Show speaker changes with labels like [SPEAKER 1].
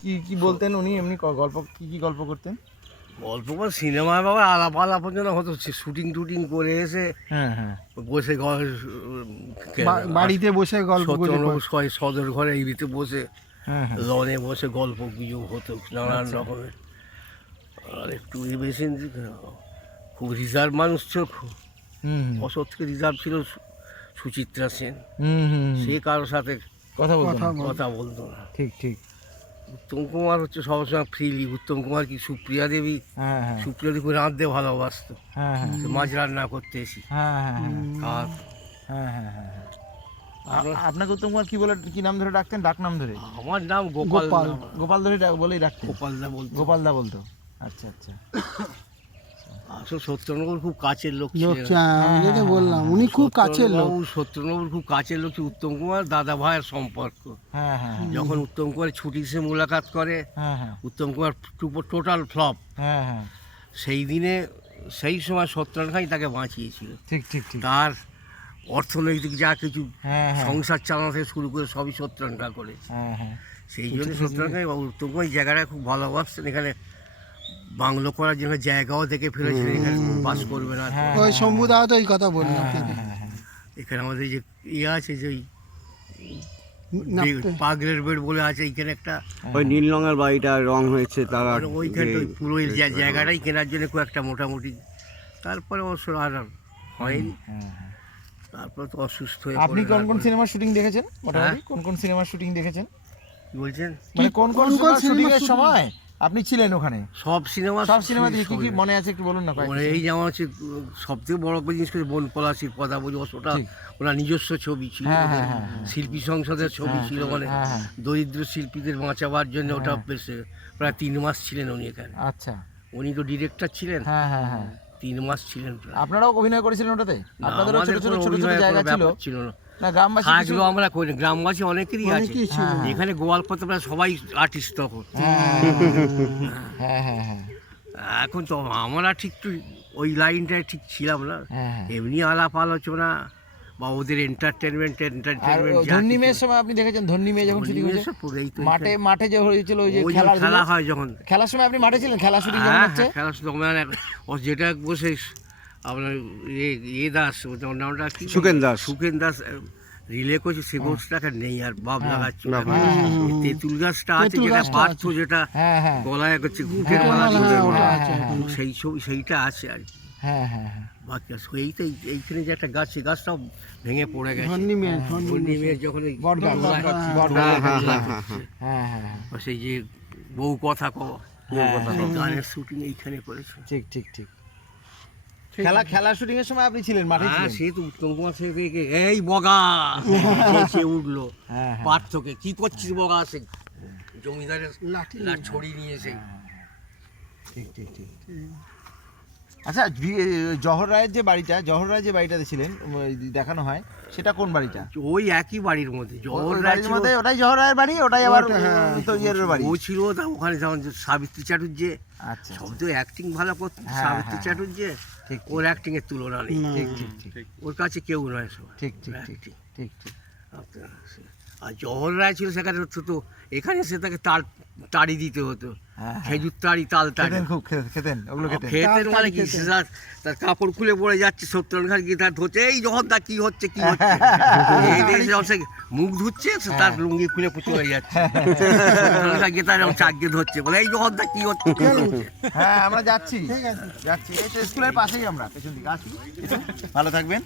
[SPEAKER 1] কি কি বলতেন উনি? এমনি গল্প কি কি গল্প করতেন?
[SPEAKER 2] গল্প বা সিনেমায় বাবা আলাপ আলাপ যেন হতো শুটিং টুটিং করে এসে
[SPEAKER 1] হ্যাঁ হ্যাঁ।
[SPEAKER 2] বসে
[SPEAKER 3] বাড়িতে বসে গল্প
[SPEAKER 2] সদর ঘরে এই ভিতরে বসে
[SPEAKER 1] হ্যাঁ হ্যাঁ।
[SPEAKER 2] লনে বসে গল্প গুজব হতো নানান রকমের। আর একটু বেশি খুব রিজার্ভ মানুষ ছিল। অসৎ থেকে রিজার্ভ ছিল সুচিত্রা সেন।
[SPEAKER 1] হুম হুম হুম।
[SPEAKER 2] সে কারোর সাথে
[SPEAKER 1] কথা
[SPEAKER 3] কথা
[SPEAKER 2] বলতো না।
[SPEAKER 1] ঠিক ঠিক।
[SPEAKER 2] উত্তম কুমার হচ্ছে সবসময় ফ্রিলি উত্তম কুমার কি সুপ্রিয়া দেবী?
[SPEAKER 1] হ্যাঁ হ্যাঁ।
[SPEAKER 2] সুপ্রিয়া দেবী রাঁধতে ভালোবাসতো।
[SPEAKER 1] হ্যাঁ হ্যাঁ।
[SPEAKER 2] মাছ রান্না করতে এসি।
[SPEAKER 1] হ্যাঁ হ্যাঁ হ্যাঁ।
[SPEAKER 2] আর।
[SPEAKER 1] আপনাকে উত্তম কুমার কি বলে কি নাম ধরে ডাকতেন? ডাক নাম ধরে?
[SPEAKER 2] আমার নাম গোপাল
[SPEAKER 3] গোপাল।
[SPEAKER 1] গোপাল ধরে ডাক- বলেই ডাকতেন।
[SPEAKER 2] গোপালদা বলতো।
[SPEAKER 1] গোপালদা বলতো। আচ্ছা আচ্ছা।
[SPEAKER 2] আসলে সত্যনবাবুর খুব কাছের লোক
[SPEAKER 3] লোক
[SPEAKER 2] ছিলেন
[SPEAKER 3] চা- আমি যেটা বললাম উনি খুব কাছের লোক।
[SPEAKER 2] সত্যেন্দ্রবাবুর খুব কাছের লোক উত্তম কুমার দাদা ভাইয়ের সম্পর্ক।
[SPEAKER 1] হ্যাঁ হ্যাঁ হ্যাঁ।
[SPEAKER 2] যখন উত্তম কুমার ছুটি সে মোলাকাত করে
[SPEAKER 1] হ্যাঁ হ্যাঁ।
[SPEAKER 2] Uttam Kumar total flop.
[SPEAKER 1] হ্যাঁ হ্যাঁ।
[SPEAKER 2] সেই দিনে সেই সময় সত্যনারায়ণ খাই তাকে বাঁচিয়েছিল।
[SPEAKER 1] ঠিক ঠিক ঠিক।
[SPEAKER 2] তার অর্থনৈতিক যা কিছু
[SPEAKER 1] হ্যাঁ হ্যাঁ।
[SPEAKER 2] সংসার চালানো থেকে শুরু করে সবই সত্যনারায়ণ করেছে
[SPEAKER 1] হ্যাঁ হ্যাঁ।
[SPEAKER 2] সেই জন্য সত্যনারায়ণ খাই উত্তম কুমার জায়গাটা খুব ভালোবাসতেন এখানে বাংলো করার জন্য জায়গাও দেখে ফেলেছিলেন এখানে বাস করবে না
[SPEAKER 1] হ্যাঁ,
[SPEAKER 3] ওই শম্ভুদাও তো এই কথা বলল আপনাকে।
[SPEAKER 1] হ্যাঁ হ্যাঁ
[SPEAKER 2] এখানে আমাদের যে ইয়ে আছে যে ওই পাগলের বেড বলে আছে এইখানে একটা
[SPEAKER 4] ওই নীল রঙের বাড়িটা রং হয়েছে তারা
[SPEAKER 2] ওইখানে পুরো জায়গাটাই কেনার জন্য খুব একটা মোটামুটি। তারপরে অবশ্য আর হয়নি।
[SPEAKER 1] হ্যাঁ, হ্যাঁ।
[SPEAKER 2] তো অসুস্থ হয়ে
[SPEAKER 1] আপনি কোন কোন সিনেমার শুটিং দেখেছেন মোটামুটি? কোন কোন সিনেমার শুটিং দেখেছেন?
[SPEAKER 2] কি বলছেন?
[SPEAKER 1] মানে কোন কোন
[SPEAKER 3] কোন কোন
[SPEAKER 1] শুটিং এর সময়? আপনি ছিলেন ওখানে?
[SPEAKER 2] সব সিনেমা
[SPEAKER 1] সব সিনেমা দিয়ে কি কি মনে আছে একটু বলুন না
[SPEAKER 2] মানে এই যেমন হচ্ছে সব থেকে বড় জিনিস করে বন পলাশির কথা বলি ওটা। ওনার নিজস্ব ছবি ছিল
[SPEAKER 1] হ্যাঁ, হ্যাঁ, হ্যাঁ।
[SPEAKER 2] শিল্পী সংসদের ছবি ছিল মানে। দরিদ্র শিল্পীদের বাঁচাবার জন্য ওটা বেশ প্রায় তিন মাস ছিলেন উনি এখানে।
[SPEAKER 1] আচ্ছা।
[SPEAKER 2] উনি তো ডিরেক্টর ছিলেন?
[SPEAKER 1] হ্যাঁ হ্যাঁ হ্যাঁ।
[SPEAKER 2] তিন মাস ছিলেন
[SPEAKER 1] আপনারাও অভিনয় করেছিলেন ওটাতে? আপনাদেরও ছোট ছোট ছোট ছোট জায়গা ছিল?
[SPEAKER 2] ছিল না।
[SPEAKER 1] না গ্রামবাসী কিছু-
[SPEAKER 2] আমরা করি গ্রামবাসী অনেকেরই আছে।
[SPEAKER 3] অনেকেই ছিল।
[SPEAKER 2] এখানে গোয়ালপাতা প্রায় সবাই আর্টিস্ট তখন।
[SPEAKER 1] হ্যাঁ। হ্যাঁ হ্যাঁ
[SPEAKER 2] এখন তো আমরা ঠিক তো ওই লাইনটায় ঠিক ছিলাম না।
[SPEAKER 1] হ্যাঁ, হ্যাঁ।
[SPEAKER 2] এমনি আলাপ আলোচনা বা ওদের এন্টারটেনমেন্ট
[SPEAKER 1] আর
[SPEAKER 2] এন্টারটেনমেন্ট
[SPEAKER 1] ধন্যি মেয়ের সময় আপনি দেখেছেন ধন্যি মেয়ে যখন শুটিং হয়েছে মাঠে মাঠে যে হয়েছিল ওই যে
[SPEAKER 2] ওই যে
[SPEAKER 1] খেলার
[SPEAKER 2] খেলা হয় যখন।
[SPEAKER 1] খেলার সময় আপনি মাঠে ছিলেন? খেলা শুটিং যখন
[SPEAKER 2] হ্যাঁ
[SPEAKER 1] হচ্ছে?
[SPEAKER 2] হ্যাঁ খেলা শুধু মানে ও যেটা বসে আপনার ইয়ে ইয়ে দাস ওর নামটা কি?
[SPEAKER 4] সুখেন দাস।
[SPEAKER 2] সুখেন দাস রিলে করছে সে গোষ্ঠটাকে নেই আর বাপ লাগাচ্ছে
[SPEAKER 4] বাপ
[SPEAKER 2] তেঁতুল গাছটা আছে যেটা পাচ্ছ যেটা
[SPEAKER 3] হ্যাঁ।
[SPEAKER 1] হ্যাঁ। হ্যাঁ
[SPEAKER 2] গলায় করছে
[SPEAKER 1] হ্যাঁ,
[SPEAKER 3] হ্যাঁ, হ্যাঁ। আছে
[SPEAKER 1] হ্যাঁ,
[SPEAKER 2] সেই ছবি সেইটা আছে আর কি।
[SPEAKER 1] হ্যাঁ হ্যাঁ হ্যাঁ।
[SPEAKER 2] বাকি আর এইটা এইখানে যে একটা গাছ সেই গাছটাও ভেঙে পড়ে গেছে। যখন
[SPEAKER 4] হ্যাঁ, হ্যাঁ।
[SPEAKER 1] হ্যাঁ হ্যাঁ হ্যাঁ।
[SPEAKER 2] সেই যে বউ কথা ক
[SPEAKER 1] হ্যাঁ, হ্যাঁ,
[SPEAKER 2] গানের শুটিং এইখানে করেছে।
[SPEAKER 1] ঠিক ঠিক ঠিক। খেলা খেলা শুটিং এর সময় আপনি ছিলেন মাঠে
[SPEAKER 2] হ্যাঁ সে তো উত্তম কুমার সে দেখে এই বগা! সে উঠল।
[SPEAKER 1] হ্যাঁ হ্যাঁ।
[SPEAKER 2] পার্থকে কি করছিস বগা সে জমিদারের
[SPEAKER 3] লাঠি
[SPEAKER 2] লাঠ ছড়ি নিয়ে এসে।
[SPEAKER 1] ঠিক ঠিক ঠিক। আচ্ছা জহর রায়ের যে বাড়িটা জহর রায় যে বাড়িটাতে ছিলেন দেখানো হয় সেটা কোন বাড়িটা?
[SPEAKER 2] ওই একই বাড়ির মধ্যে জহর
[SPEAKER 1] রায়ের
[SPEAKER 2] ছিল।
[SPEAKER 1] মধ্যে ওটাই জহর রায়ের বাড়ি ওটাই আবার
[SPEAKER 3] হ্যাঁ,
[SPEAKER 1] উম, তো ইয়ের বাড়ি।
[SPEAKER 2] ও ছিল তা ওখানে যেমন সাবিত্রী চ্যাটুর্যে
[SPEAKER 1] আচ্ছা
[SPEAKER 2] সব তো অ্যাক্টিং ভালো করতো
[SPEAKER 1] হ্যাঁ,
[SPEAKER 2] সাবিত্রী
[SPEAKER 1] হ্যাঁ,
[SPEAKER 2] চ্যাটুর্যে
[SPEAKER 1] ঠিক
[SPEAKER 2] ওর অ্যাক্টিং এর তুলনা নেই।
[SPEAKER 1] ঠিক ঠিক ঠিক।
[SPEAKER 2] ওর কাছে কেউ নয় সব
[SPEAKER 1] ঠিক ঠিক ঠিক ঠিক ঠিক।
[SPEAKER 2] আর জহর রায় ছিল সেখানে হচ্ছে তো এখানে সে তাকে তার তাড়ি দিতে হতো।
[SPEAKER 1] হ্যাঁ, হ্যাঁ।
[SPEAKER 2] খেজুর তাড়ি তাল তাড়ি।
[SPEAKER 1] খুব খেতেন ওগুলো খেতেন।
[SPEAKER 2] খেতেন মানে কি? তার তার কাপড় খুলে পড়ে যাচ্ছে সত্যরণ ঘাট গিয়ে তার ধরছে এই যখন তা কি হচ্ছে কি হচ্ছে? সে মুখ ধুচ্ছে তার লুঙ্গি খুলে পুচু হয়ে যাচ্ছে। গিয়ে তার চাকগে ধরছে বলে এই যখন তা কি হচ্ছে কি হচ্ছে?
[SPEAKER 1] হ্যাঁ আমরা যাচ্ছি।
[SPEAKER 3] ঠিক আছে
[SPEAKER 1] যাচ্ছি। এই তো স্কুলের পাশেই আমরা পেছন দিকে। আসি ভালো থাকবেন।